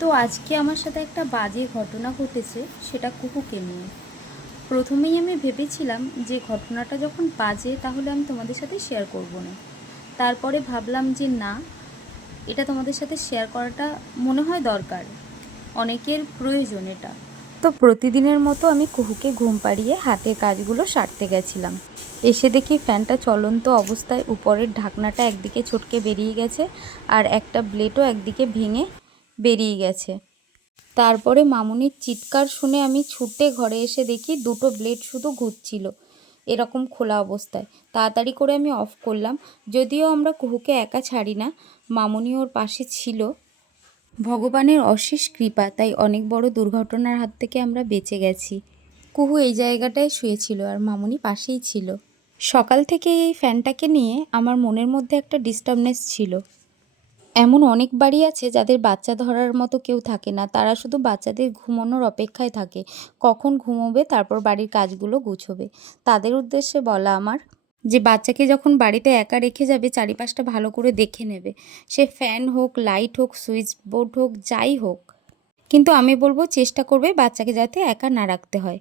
তো আজকে আমার সাথে একটা বাজে ঘটনা ঘটেছে, সেটা কুকুকে নিয়ে। প্রথমেই আমি ভেবেছিলাম যে ঘটনাটা যখন বাজে তাহলে আমি তোমাদের সাথে শেয়ার করব না। তারপরে ভাবলাম যে না, এটা তোমাদের সাথে শেয়ার করাটা মনে হয় দরকার, অনেকের প্রয়োজন এটা। তো প্রতিদিনের মতো আমি কুহুকে ঘুম পাড়িয়ে হাতের কাজগুলো সারতে গেছিলাম। এসে দেখি ফ্যানটা চলন্ত অবস্থায় উপরের ঢাকনাটা একদিকে ছিটকে বেরিয়ে গেছে, আর একটা ব্লেডও একদিকে ভেঙে বেরিয়ে গেছে। তারপরে মামুনির চিৎকার শুনে আমি ছুটে ঘরে এসে দেখি দুটো ব্লেড শুধু ঘুরছিল এরকম খোলা অবস্থায়। তাড়াতাড়ি করে আমি অফ করলাম। যদিও আমরা কুহুকে একা ছাড়ি না, মামুনি ওর পাশে ছিল। ভগবানের অশেষ কৃপা, তাই অনেক বড় দুর্ঘটনার হাত থেকে আমরা বেঁচে গেছি। কুহু এই জায়গাটায় শুয়েছিল আর মামুনি পাশেই ছিল। সকাল থেকে এই ফ্যানটাকে নিয়ে আমার মনের মধ্যে একটা ডিস্টার্বনেস ছিল। এমন অনেক বাড়ি আছে যাদের বাচ্চা ধরার মতো কেউ থাকে না, তারা শুধু বাচ্চাদের ঘুমানোর অপেক্ষায় থাকে, কখন ঘুমোবে তারপর বাড়ির কাজগুলো গুছোবে। তাদের উদ্দেশ্যে বলা আমার, যে বাচ্চাকে যখন বাড়িতে একা রেখে যাবে চারিপাশটা ভালো করে দেখে নেবে। সে ফ্যান হোক, লাইট হোক, সুইচ বোর্ড হোক, যাই হোক, কিন্তু আমি বলবো চেষ্টা করবে বাচ্চাকে যাতে একা না রাখতে হয়।